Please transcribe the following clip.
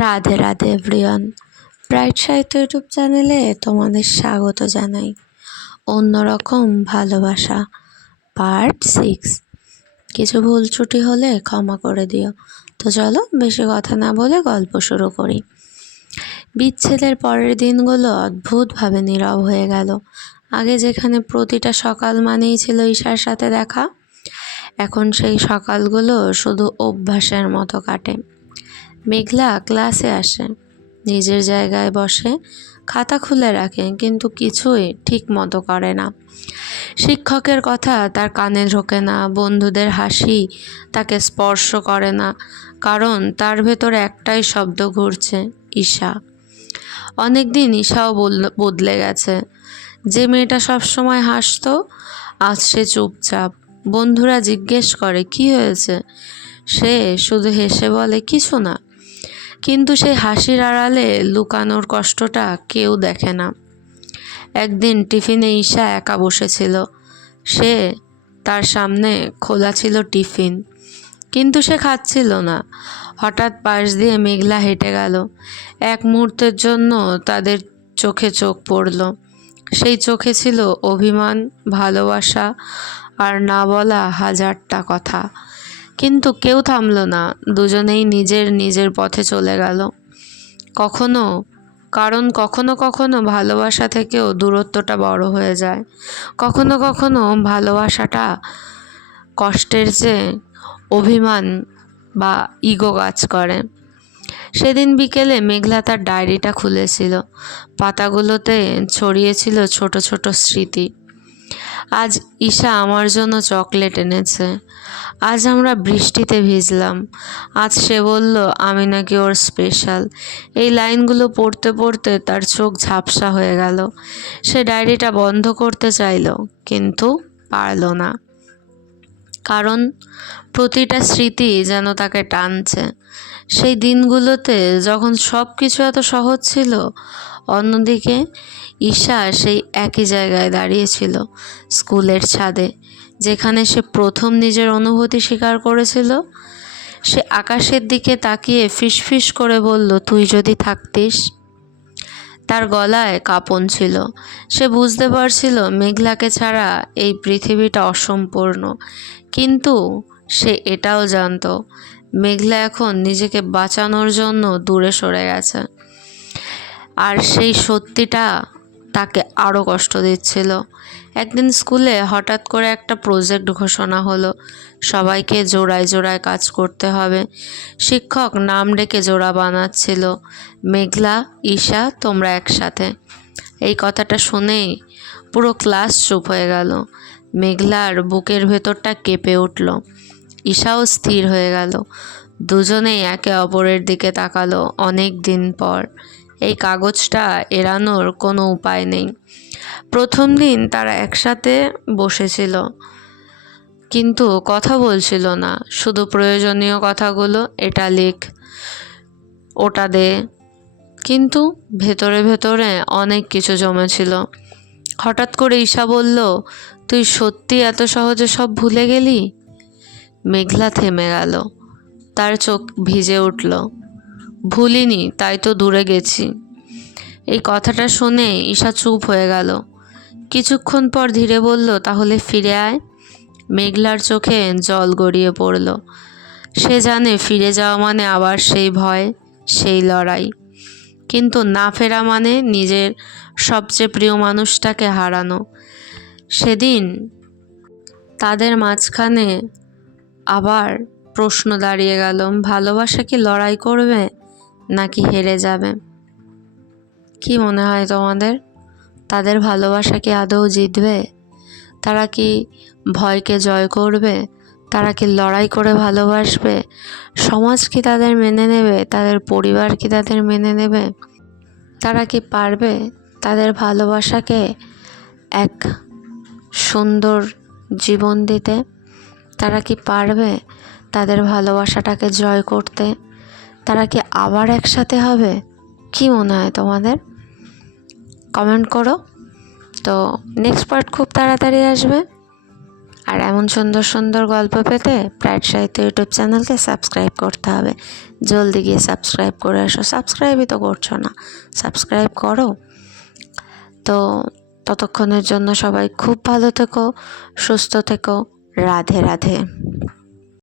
Radhe Radhe everyone, bright সাহিত্য YouTube চ্যানেলে তোমাদের স্বাগত জানাই। অন্যরকম ভালোবাসা পার্ট 6। কিছু ভুল ত্রুটি হলে ক্ষমা করে দিও। তো চলো বেশি কথা না বলে গল্প শুরু করি। বিচ্ছেদের পরের দিনগুলো অদ্ভুতভাবে নীরব হয়ে গেল। আগে যেখানে প্রতিটা সকাল মানেই ছিল ঈশার সাথে দেখা, এখন সেই সকালগুলো শুধু অভ্যাসের মতো কাটে। মেঘলা ক্লাসে আসে, নিজের জায়গায় বসে, খাতা খুলে রাখে, কিন্তু কিছুই ঠিক মতো করে না। শিক্ষকের কথা তার কানে ঢোকে না, বন্ধুদের হাসি তাকে স্পর্শ করে না, কারণ তার ভেতরে একটাই শব্দ ঘুরছে, ঈশা। অনেকদিন ঈশাও বদলে গেছে। যে মেয়েটা সবসময় হাসতো, আজ সে চুপচাপ। বন্ধুরা জিজ্ঞেস করে কি হয়েছে, সে শুধু হেসে বলে কিছু না। কিন্তু সেই হাসির আড়ালে লুকানোর কষ্টটা কেউ দেখে না। একদিন টিফিনে ঈশা একা বসেছিল। তার সামনে খোলা ছিল টিফিন, কিন্তু সে খাচ্ছিল না। হঠাৎ পাশ দিয়ে মেঘলা হেঁটে গেল। এক মুহূর্তের জন্য তাদের চোখে চোখ পড়ল। সেই চোখে ছিল অভিমান, ভালোবাসা আর না বলা হাজারটা কথা। কিন্তু কেউ থামল না, দুজনেই নিজের নিজের পথে চলে গেল। কখনো কখনো ভালোবাসা থেকেও দূরত্বটা বড় হয়ে যায়। কখনো কখনো ভালোবাসাটা কষ্টের চেয়ে অভিমান বা ইগো কাজ করে। সেদিন বিকেলে মেঘলা তার ডায়েরিটা খুলেছিল। পাতাগুলোতে ছড়িয়েছিল ছোট ছোট স্মৃতি। আজ ঈশা আমার জন্য চকলেট এনেছে, আজ আমরা বৃষ্টিতে ভিজলাম, আজ সে বলল আমি নাকি ওর স্পেশাল। এই লাইনগুলো পড়তে পড়তে তার চোখ ঝাপসা হয়ে গেল। সে ডায়েরিটা বন্ধ করতে চাইল, কিন্তু পারল না, কারণ প্রতিটা স্মৃতি যেন তাকে টানছে। সেই দিনগুলোতে যখন সব কিছু এত সহজ ছিল। অন্যদিকে ঈশা সেই একই জায়গায় দাঁড়িয়েছিল, স্কুলের ছাদে, যেখানে সে প্রথম নিজের অনুভূতি স্বীকার করেছিল। সে আকাশের দিকে তাকিয়ে ফিসফিস করে বলল, তুই যদি থাকতিস। তার গলায় কাঁপন ছিল। সে বুঝতে পারছিল মেঘলাকে ছাড়া এই পৃথিবীটা অসম্পূর্ণ, কিন্তু সে এটাও জানতো মেঘলা এখন নিজেকে বাঁচানোর জন্য দূরে সরে গেছে। আর সেই সত্যিটা তাকে আরও কষ্ট দিচ্ছিল। একদিন স্কুলে হঠাৎ করে একটা প্রজেক্ট ঘোষণা হলো। সবাইকে জোড়ায় জোড়ায় কাজ করতে হবে। শিক্ষক নাম ডেকে জোড়া বানাচ্ছিল, মেঘলা, ঈশা, তোমরা একসাথে। এই কথাটা শুনেই পুরো ক্লাস চুপ হয়ে গেল। মেঘলার বুকের ভেতরটা কেঁপে উঠল। ঈশাও স্থির হয়ে গেল। দুজনেই একে অপরের দিকে তাকালো। অনেক দিন পর এই কাগজটা এড়ানোর কোনো উপায় নেই। প্রথম দিন তারা একসাথে বসেছিল, কিন্তু কথা বলছিল না, শুধু প্রয়োজনীয় কথাগুলো, এটা লিখ, ওটা দে। কিন্তু ভেতরে ভেতরে অনেক কিছু জমেছিল। হঠাৎ করে ঈশা বলল, তুই সত্যি এত সহজে সব ভুলে গেলি? মেঘলা থেমে গেল, তার চোখ ভিজে উঠল। ভুলিনি, তাই তো দূরে গেছি। এই কথাটা শুনে ঈশা চুপ হয়ে গেল। কিছুক্ষণ পর ধীরে বলল, তাহলে ফিরে আয়। মেঘলার চোখে জল গড়িয়ে পড়ল। সে জানে ফিরে যাওয়া মানে আবার সেই ভয়, সেই লড়াই। কিন্তু না ফেরা মানে নিজের সবচেয়ে প্রিয় মানুষটাকে হারানো। সেদিন তাদের মাঝখানে আবার প্রশ্ন দাঁড়িয়ে গেল, ভালোবাসা কি লড়াই করবে নাকি হেরে যাবে? কি মনে হয় তোমাদের? তাদের ভালোবাসা কি আদৌ জিতবে? তারা কি ভয়কে জয় করবে? তারা কি লড়াই করে ভালোবাসবে? সমাজ কি তাদের মেনে নেবে? তাদের পরিবার কি তাদের মেনে নেবে? তারা কি পারবে তাদের ভালোবাসাকে এক সুন্দর জীবন দিতে? তারা কি পারবে তাদের ভালোবাসাটাকে জয় করতে? তারা কি আবার একসাথে হবে? কি মনে হয় তোমাদের? কমেন্ট করো। তো নেক্সট পার্ট খুব তাড়াতাড়ি আসবে। আর এমন সুন্দর সুন্দর গল্প পেতে ব্রাইট সাহিত্য ইউটিউব চ্যানেলকে সাবস্ক্রাইব করতে হবে। জলদি গিয়ে সাবস্ক্রাইব করে আসো। সাবস্ক্রাইবই তো করছো না, সাবস্ক্রাইব করো। তো ততক্ষণের জন্য সবাই খুব ভালো থেকো, সুস্থ থেকো। রাধে রাধে।